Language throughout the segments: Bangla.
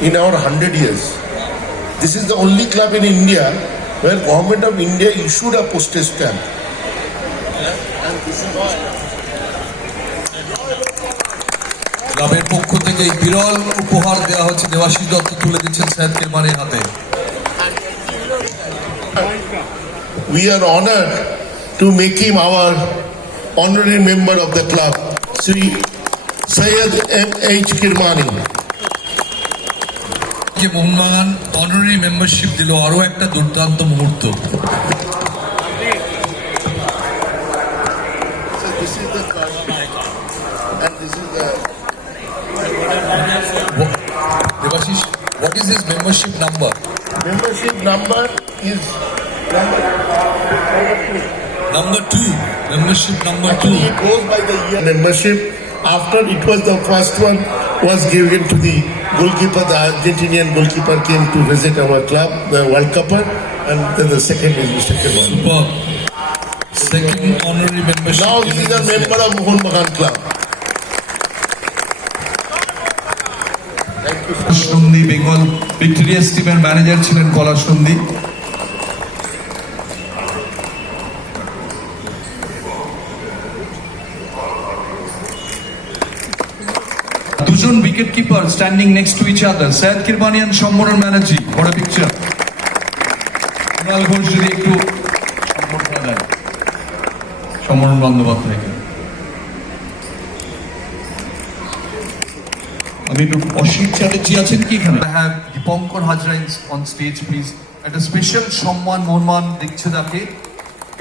in our 100 years. This is the only club in India where Government of India issued a postage stamp. ক্লাবের পক্ষ থেকে এই বিরল উপহার দেওয়া হচ্ছে, দেবাশিস দত্ত তুলে দিচ্ছেন সৈয়দ কিরমানির হাতে। We are honored to make him our honorary member of the club, Sri Syed M.H. Kirmani. যে মোহনবাগান অনারারি মেম্বারশিপ দিল, আরো একটা দুর্দান্ত মুহূর্ত। Devashish, what is his membership number? Membership number is Number 2. Membership number 2. actually it goes by the year membership. After it was the first one was given to the goalkeeper, the Argentinian goalkeeper came to visit our club, the World Cupper, and then the second is Mr. Kirmani. Superb. Second honorary membership. Now he is a member of Mohun Bagan Club. সন্ধি বেঙ্গল ভিক্টোরিয়াস টিমের ম্যানেজার ছিলেন পলাশ সন্ধি। দুজন wicket keeper standing next to each other, Syed Kirmani and Sambaran Banerjee. বড় পিকচার। কুণাল ঘোষ যদি একটু সম্বোধনা দেয় সম্মরণ বন্দ্যোপাধ্যায়কে। আমি একটু অসিত চ্যাটার্জি আছেন কি এখানে? হ্যাঁ, Dipankar Hazra on stage please. একটা স্পেশাল সম্মান মোহনবাগান দেখছে তাকে।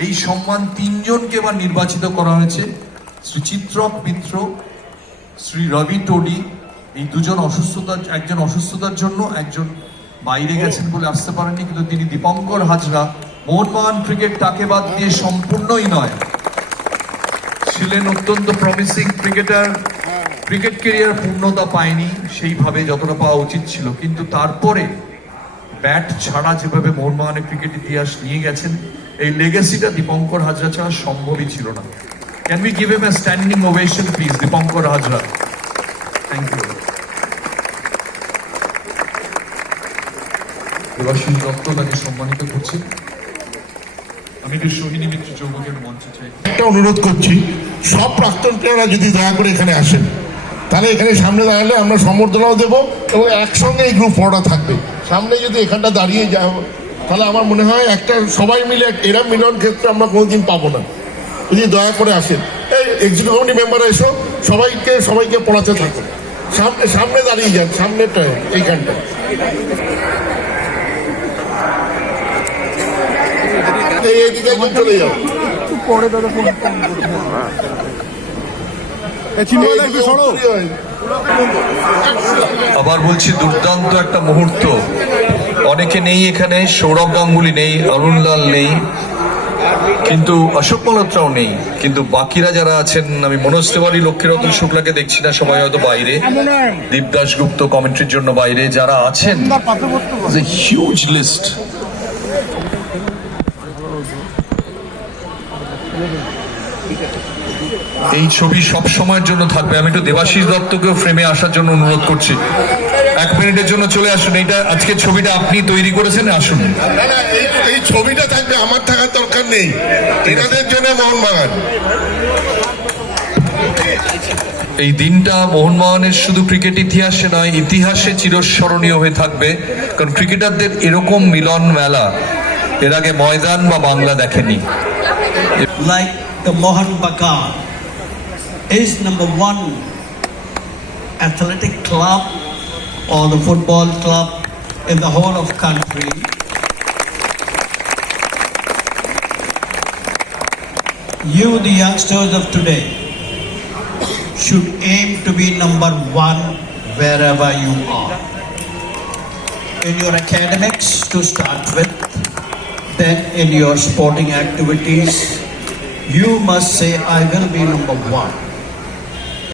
এই সম্মান তিনজনকে এবার নির্বাচিত করা হয়েছে, শ্রী চিত্রক মিত্র, শ্রী রবি টোডি। এই দুজন একজন অসুস্থতার জন্য, একজন বাইরে গেছেন বলে আসতে পারেননি, কিন্তু তিনি দীপঙ্কর হাজরা মোহনবাগান ক্রিকেট তাকে বাদ দিয়ে সম্পূর্ণই নয়, ছিলেন অত্যন্ত প্রমিসিং ক্রিকেটার। ক্রিকেট কেরিয়ার পূর্ণতা পায়নি সেইভাবে যতটা পাওয়া উচিত ছিল, কিন্তু তারপরে ব্যাট ছাড়া যেভাবে মোহনবাগানের ক্রিকেট ইতিহাস নিয়ে গেছেন, এই লেগেসিটা দীপঙ্কর হাজরা ছাড়া সম্ভবই ছিল না। Can we give him a standing ovation please, Dipankar Hazra. Thank you. Debashis Dutta তাকে সম্মানিত করছেন। আমি একটু সোহিনী মিত্র চৌবকের মঞ্চে চাই। একটা অনুরোধ করছি, সব প্রাক্তন প্লেয়াররা যদি দয়া করে এখানে আসেন, তাহলে এখানে সামনে দাঁড়ালে আমরা সম্বর্ধনাও দেবো এবং একসঙ্গে এই গ্রুপ ফটোটা থাকবে। সামনে যদি এখানটা দাঁড়িয়ে যাও, তাহলে আমার মনে হয় একটা সবাই মিলে এরম মিলন ক্ষেত্রে আমরা কোনোদিন পাবো না। যদি দয়া করে আসেন, এই এক্সিকিউটিভ কমিটি মেম্বার এসো, সবাইকে পড়াতে থাকো। সামনে দাঁড়িয়ে যান, সামনেটায় এইখানটা। এইদিকে একদম চলে যাও। আবার বলছি, দুর্দান্ত একটা মুহূর্ত। অনেকে নেই এখানে, সৌরভ গাঙ্গুলি নেই, অরুণ লাল নেই, কিন্তু অশোক মালহোত্রাও নেই, কিন্তু বাকিরা যারা আছেন, আমি মনোজ তিওয়ারি, লক্ষ্মীরতন শুক্লাকে দেখছি না, সবাই হয়তো বাইরে, দীপ দাশগুপ্ত কমেন্ট্রির জন্য বাইরে, যারা আছেন হিউজ লিস্ট। এই ছবি সব সময়ের জন্য থাকবে। আমি একটু দেবাশিস দত্তকেও ফ্রেমে আসার জন্য অনুরোধ করছি, 1 মিনিটের জন্য চলে আসুন। এইটা আজকের ছবিটা আপনি তৈরি করেছেন, আসুন। এই ছবিটা থাকবে, আমার থাকার দরকার নেই, এনাদের জন্য মোহনবাগান। এই দিনটা মোহনবাগানের শুধু ক্রিকেট ইতিহাসে নয়, ইতিহাসে চিরস্মরণীয় হয়ে থাকবে, কারণ ক্রিকেটারদের এরকম মিলন মেলা এর আগে ময়দান বা বাংলা দেখেনি। Like the Mohun Bagan is number 1 athletic club or the football club in the whole of country. You, the youngsters of today, should aim to be number 1 wherever you are. In your academics to start with, then in your sporting activities, you must say, I will be number 1.